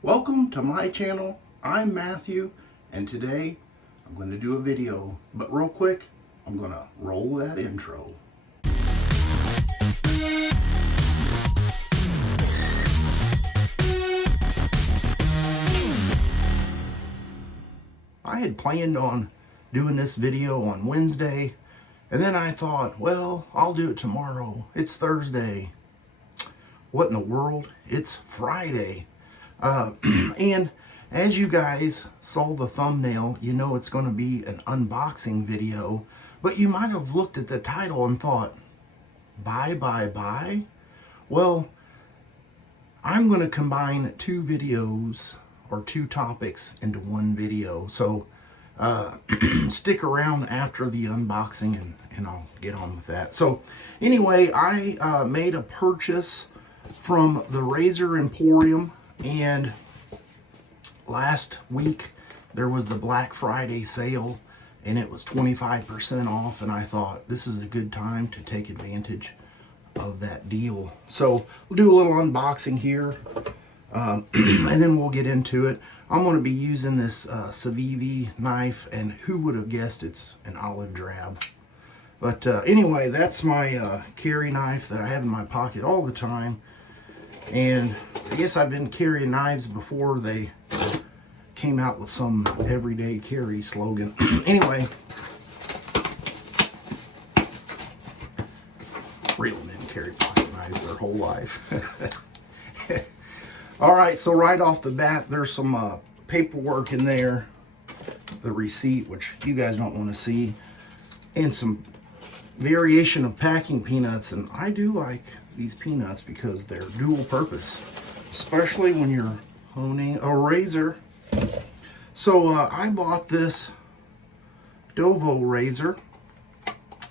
Welcome to my channel. I'm Matthew, and today I'm going to do a video, but real quick, I'm going to roll that intro. I had planned on doing this video on Wednesday, and then I thought, well, I'll do it tomorrow. It's Thursday. What in the world? It's Friday. And as you guys saw the thumbnail, you know it's going to be an unboxing video, but you might have looked at the title and thought, buy? Well, I'm going to combine two videos or two topics into one video. So stick around after the unboxing and I'll get on with that. So anyway, I made a purchase from the Razor Emporium, and last week there was the Black Friday sale and it was 25% off, and I thought this is a good time to take advantage of that deal. So we'll do a little unboxing here and then we'll get into it. I'm going to be using this Civivi knife, and who would have guessed it's an olive drab. But anyway, that's my carry knife that I have in my pocket all the time. And I guess I've been carrying knives before they came out with some everyday carry slogan. Anyway, real men carry pocket knives their whole life. All right, so right off the bat, there's some paperwork in there, the receipt, which you guys don't want to see, and some variation of packing peanuts. And I do like these peanuts because they're dual purpose, especially when you're honing a razor. So I bought this Dovo razor,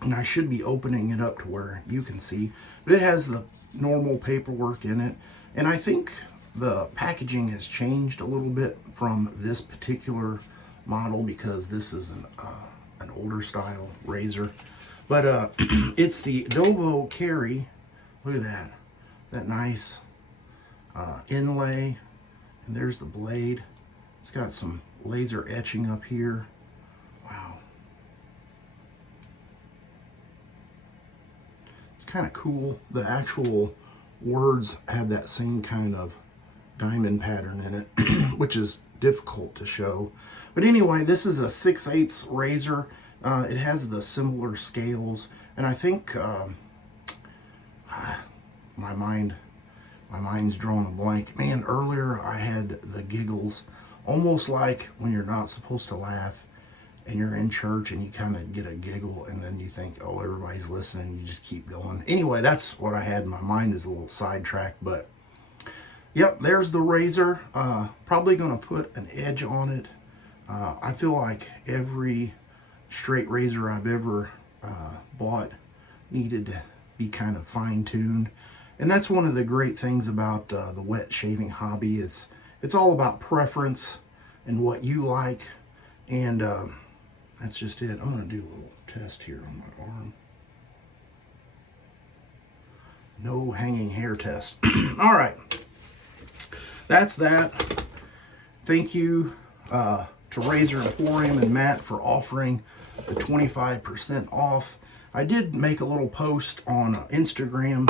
and I should be opening it up to where you can see, but it has the normal paperwork in it, and I think the packaging has changed a little bit from this particular model because this is an older style razor. But it's the Dovo Carry. Look at that nice inlay, and there's the blade. It's got some laser etching up here. Wow. It's kind of cool. The actual words have that same kind of diamond pattern in it, which is difficult to show. But anyway, this is a 6/8 razor. It has the similar scales, and I think my mind's drawing a blank. Man, earlier I had the giggles, almost like when you're not supposed to laugh and you're in church and you kind of get a giggle and then you think, oh, everybody's listening, you just keep going. Anyway, that's what I had. My mind is a little sidetracked, but yep, there's the razor. Probably gonna put an edge on it. I feel like every straight razor I've ever bought needed to be kind of fine-tuned, and that's one of the great things about the wet shaving hobby. It's all about preference and what you like, and that's just it. I'm going to do a little test here on my arm. No hanging hair test. All right, that's that. Thank you to Razor Emporium and Matt for offering the 25% off. I did make a little post on Instagram,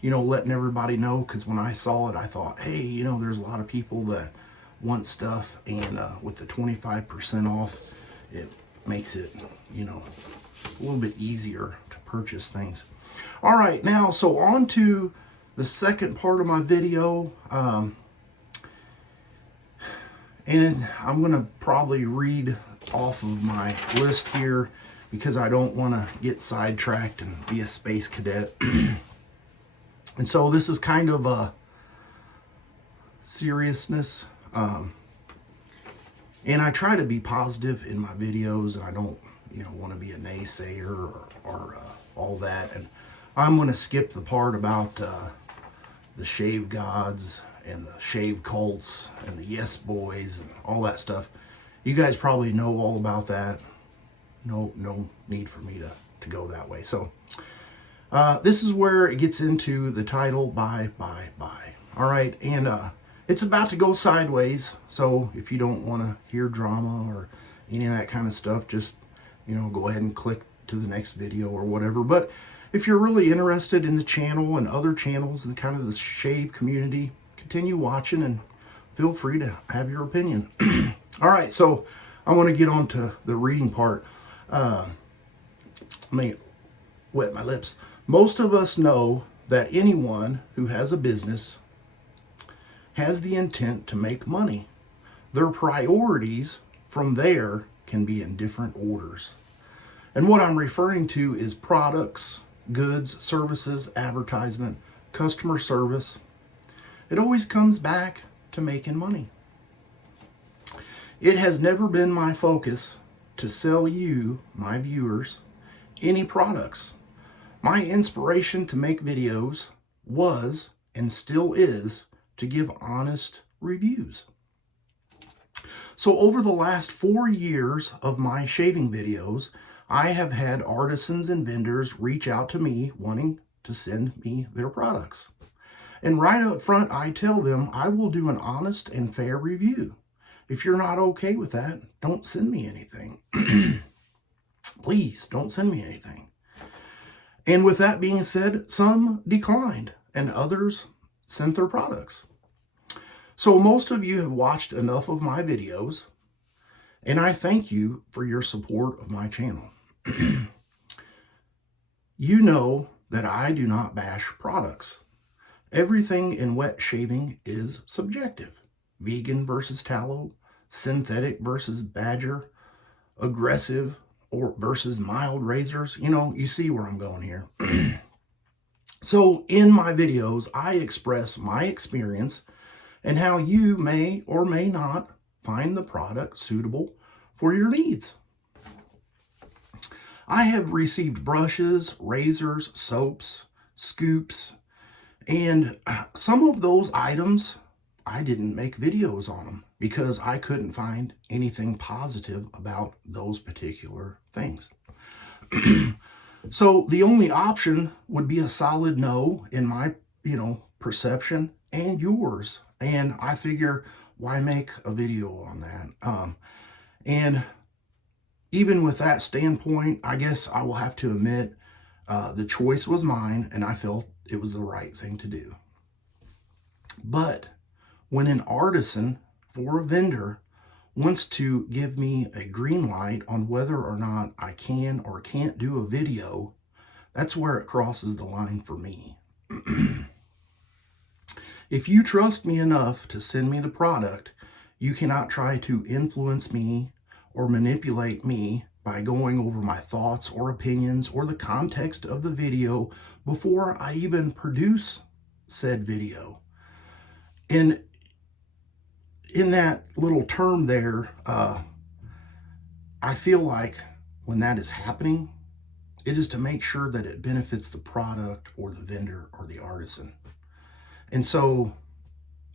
you know, letting everybody know, because when I saw it, I thought, hey, you know, there's a lot of people that want stuff, and with the 25% off, it makes it, you know, a little bit easier to purchase things. All right, now, so on to the second part of my video. And I'm going to probably read off of my list here because I don't want to get sidetracked and be a space cadet. And so this is kind of a seriousness. And I try to be positive in my videos, and I don't, you know, want to be a naysayer or all that. And I'm going to skip the part about the shave gods and the shave cults and the yes boys and all that stuff. You guys probably know all about that. No need for me to go that way. So this is where it gets into the title, buy. All right, and It's about to go sideways, so if you don't want to hear drama or any of that kind of stuff, just, go ahead and click to the next video or whatever. But if you're really interested in the channel and other channels and kind of the shave community, continue watching and feel free to have your opinion. All right, so I want to get on to the reading part. Let me wet my lips. Most of us know that anyone who has a business has the intent to make money. Their priorities from there can be in different orders. And what I'm referring to is products, goods, services, advertisement, customer service. It always comes back to making money. It has never been my focus to sell you, my viewers, any products. My inspiration to make videos was and still is to give honest reviews. So over the last 4 years of my shaving videos, I have had artisans and vendors reach out to me wanting to send me their products. And right up front, I tell them I will do an honest and fair review. If you're not okay with that, don't send me anything. Please don't send me anything. And with that being said, some declined and others sent their products. So most of you have watched enough of my videos, and I thank you for your support of my channel. You know that I do not bash products. Everything in wet shaving is subjective. Vegan versus tallow, synthetic versus badger, aggressive or versus mild razors. You see where I'm going here. So in my videos, I express my experience and how you may or may not find the product suitable for your needs. I have received brushes, razors, soaps, scoops, and some of those items, I didn't make videos on them because I couldn't find anything positive about those particular things. So the only option would be a solid no in my, perception and yours. And I figure, why make a video on that? And even with that standpoint, I guess I will have to admit the choice was mine and I felt it was the right thing to do. But when an artisan or a vendor wants to give me a green light on whether or not I can or can't do a video, that's where it crosses the line for me. If you trust me enough to send me the product, you cannot try to influence me or manipulate me by going over my thoughts or opinions or the context of the video before I even produce said video. And in that little term there, I feel like when that is happening, it is to make sure that it benefits the product or the vendor or the artisan. And so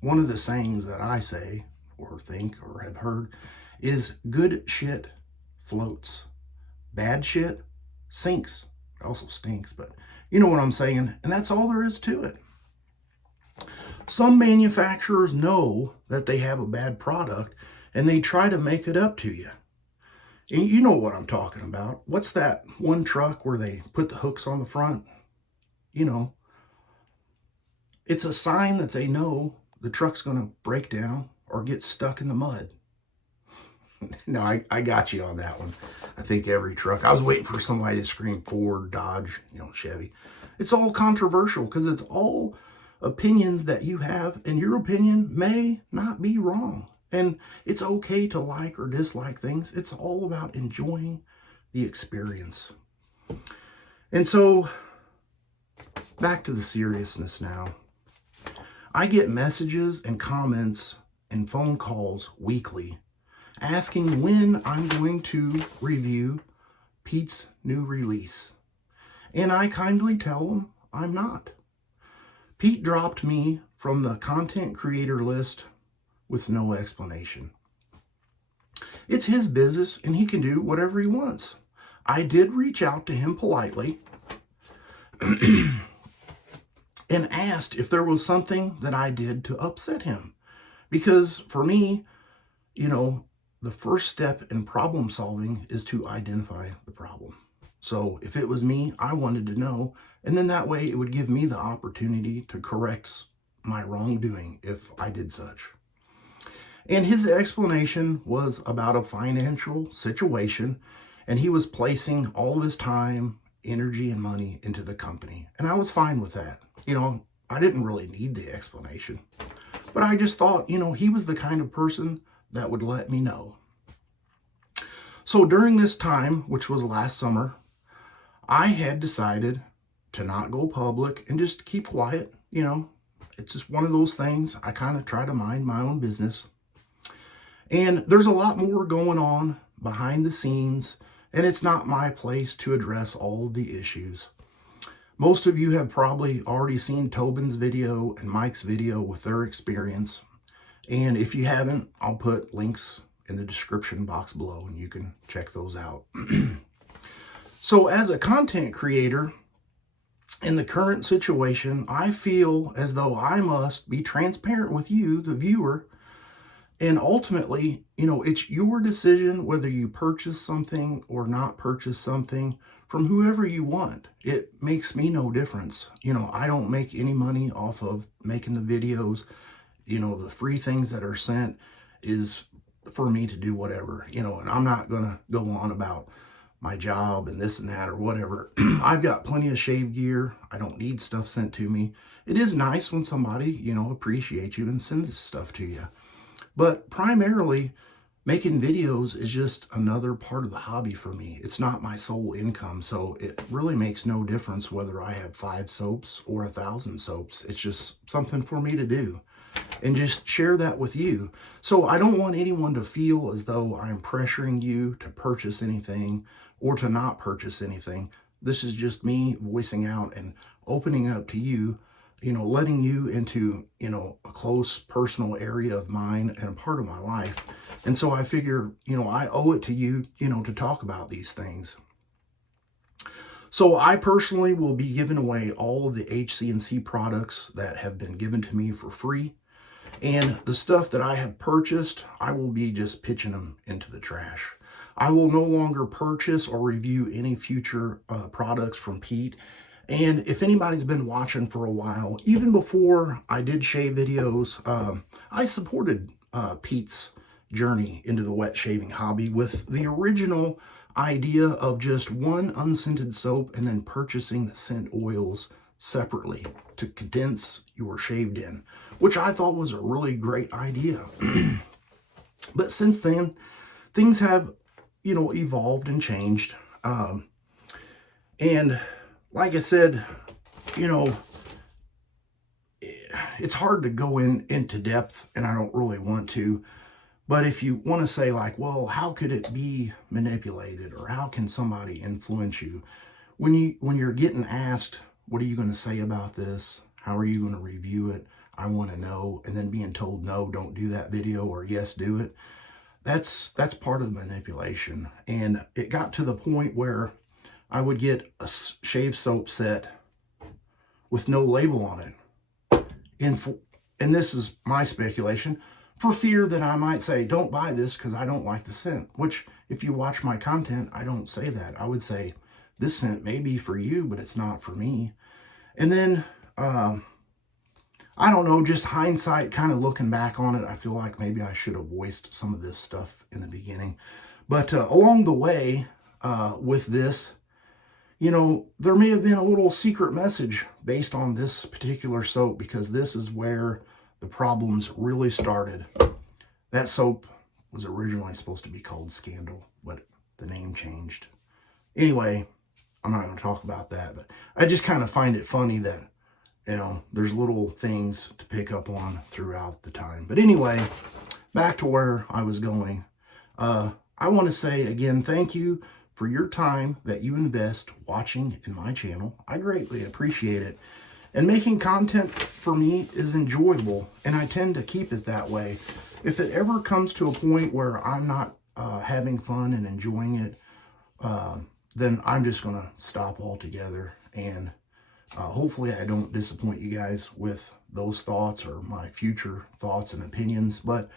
one of the sayings that I say or think or have heard is good shit floats. Bad shit sinks. It also stinks, but you know what I'm saying. And that's all there is to it. Some manufacturers know that they have a bad product and they try to make it up to you. And you know what I'm talking about. What's that one truck where they put the hooks on the front? It's a sign that they know the truck's going to break down or get stuck in the mud. No, I got you on that one. I think every truck. I was waiting for somebody to scream Ford, Dodge, Chevy. It's all controversial because it's all opinions that you have, and your opinion may not be wrong. And it's okay to like or dislike things. It's all about enjoying the experience. And so, back to the seriousness now. I get messages and comments and phone calls weekly asking when I'm going to review Pete's new release. And I kindly tell them I'm not. Pete dropped me from the content creator list with no explanation. It's his business and he can do whatever he wants. I did reach out to him politely and asked if there was something that I did to upset him. Because for me, the first step in problem solving is to identify the problem. So if it was me, I wanted to know, and then that way it would give me the opportunity to correct my wrongdoing if I did such. And his explanation was about a financial situation, and he was placing all of his time, energy, and money into the company. And I was fine with that. I didn't really need the explanation. But I just thought, he was the kind of person that would let me know. So during this time, which was last summer, I had decided to not go public and just keep quiet. It's just one of those things. I kind of try to mind my own business. And there's a lot more going on behind the scenes, and it's not my place to address all of the issues. Most of you have probably already seen Tobin's video and Mike's video with their experience. And if you haven't, I'll put links in the description box below and you can check those out. So as a content creator, in the current situation, I feel as though I must be transparent with you, the viewer. And ultimately, it's your decision whether you purchase something or not purchase something from whoever you want. It makes me no difference. I don't make any money off of making the videos. The free things that are sent is for me to do whatever, and I'm not going to go on about my job and this and that or whatever. I've got plenty of shave gear. I don't need stuff sent to me. It is nice when somebody, appreciates you and sends stuff to you. But primarily, making videos is just another part of the hobby for me. It's not my sole income, so it really makes no difference whether I have 5 soaps or 1,000 soaps. It's just something for me to do and just share that with you. So I don't want anyone to feel as though I'm pressuring you to purchase anything or to not purchase anything. This is just me voicing out and opening up to you, letting you into, a close personal area of mine and a part of my life. And so I figure, I owe it to you, to talk about these things. So I personally will be giving away all of the HC&C products that have been given to me for free. And the stuff that I have purchased, I will be just pitching them into the trash. I will no longer purchase or review any future products from Pete. And if anybody's been watching for a while, even before I did shave videos, I supported Pete's journey into the wet shaving hobby with the original idea of just one unscented soap and then purchasing the scent oils separately to condense your shaved in, which I thought was a really great idea. But since then, things have, evolved and changed. And like I said, it's hard to go into depth, and I don't really want to. But if you want to say like, well, how could it be manipulated, or how can somebody influence you? When you're getting asked, what are you going to say about this? How are you going to review it? I want to know. And then being told, no, don't do that video, or yes, do it. That's part of the manipulation. And it got to the point where I would get a shave soap set with no label on it. And this is my speculation, for fear that I might say, don't buy this because I don't like the scent. Which, if you watch my content, I don't say that. I would say, this scent may be for you, but it's not for me. And then, I don't know, just hindsight, kind of looking back on it, I feel like maybe I should have voiced some of this stuff in the beginning. But along the way, with this, there may have been a little secret message based on this particular soap, because this is where the problems really started. That soap was originally supposed to be called Scandal, but the name changed. Anyway, I'm not going to talk about that, but I just kind of find it funny that, there's little things to pick up on throughout the time. But anyway, back to where I was going. I want to say again, thank you for your time that you invest watching in my channel. I greatly appreciate it. And making content for me is enjoyable, and I tend to keep it that way. If it ever comes to a point where I'm not having fun and enjoying it, then I'm just going to stop altogether. And hopefully I don't disappoint you guys with those thoughts or my future thoughts and opinions, but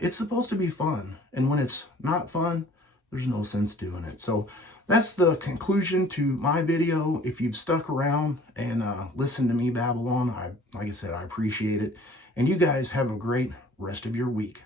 it's supposed to be fun. And when it's not fun, there's no sense doing it. So that's the conclusion to my video. If you've stuck around and listened to me babble on, like I said, I appreciate it. And you guys have a great rest of your week.